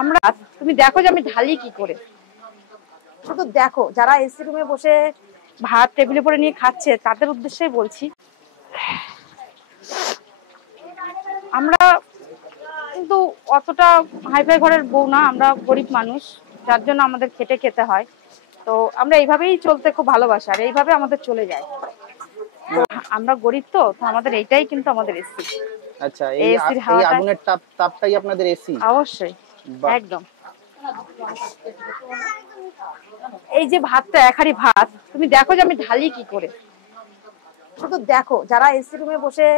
আমরা তুমি দেখো যে আমি ঢালি কি করে, শুধু দেখো যারা এসি রুমে বসে ভাত টেবিলে পরে নিয়ে খাচ্ছে তাদের উদ্দেশ্যেই বলছি। আমরা কিন্তু অতটা হাইফাই ঘরের বউ না, আমরা গরিব মানুষ, যার জন্য আমাদের খেটে খেতে হয়। তো আমরা এইভাবেই চলতে খুব ভালোবাসি, আর এইভাবে আমাদের চলে যায়। তো আমরা গরিব, তো আমাদের এইটাই কিন্তু আমাদের এসি। আচ্ছা, এই আগুনের তাপটাই আপনাদের এসি? অবশ্যই, একদম। এই যে ভাতটা, এক হাঁড়ি ভাত, তুমি দেখো যে আমি ঢালি কি করে, শুধু দেখো যারা এসি রুমে বসে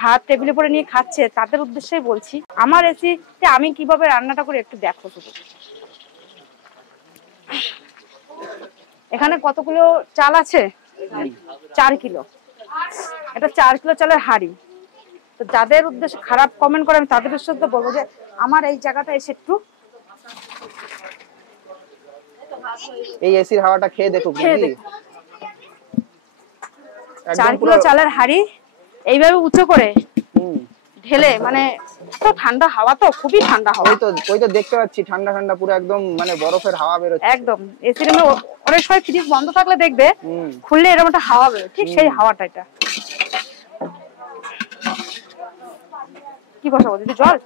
ভাত টেবিলে পরে নিয়ে খাচ্ছে তাদের উদ্দেশ্যেই বলছি। আমার এসিতে আমি কিভাবে রান্নাটা করি একটু দেখো শুধু। এখানে কতগুলো চাল আছে? 4 কিলো। এটা 4 কিলো চালের হাঁড়ি। তো যাদের উদ্দেশ্যে খারাপ কমেন্ট করে আমি তাদের উদ্দেশ্যে বলবো যে আমার এই জায়গাটা এসে একটু এই এসির হাওয়াটা খেয়ে দেখো। 4 কিলো চালের হাঁড়ি এইভাবে উঁচু করে ঢেলে, মানে তো ঠান্ডা হাওয়া, তো খুবই ঠান্ডা হাওয়া। ওই তো দেখতে পাচ্ছি ঠান্ডা ঠান্ডা পুরো একদম, মানে বরফের হাওয়া বের হচ্ছে একদম। এসি রুমে অনেক সময় ফ্রিজ বন্ধ থাকলে দেখবে খুললে এরকম একটা হাওয়া বের, ঠিক সেই হাওয়াটা এটা। কি বসাবো দিদি, জল?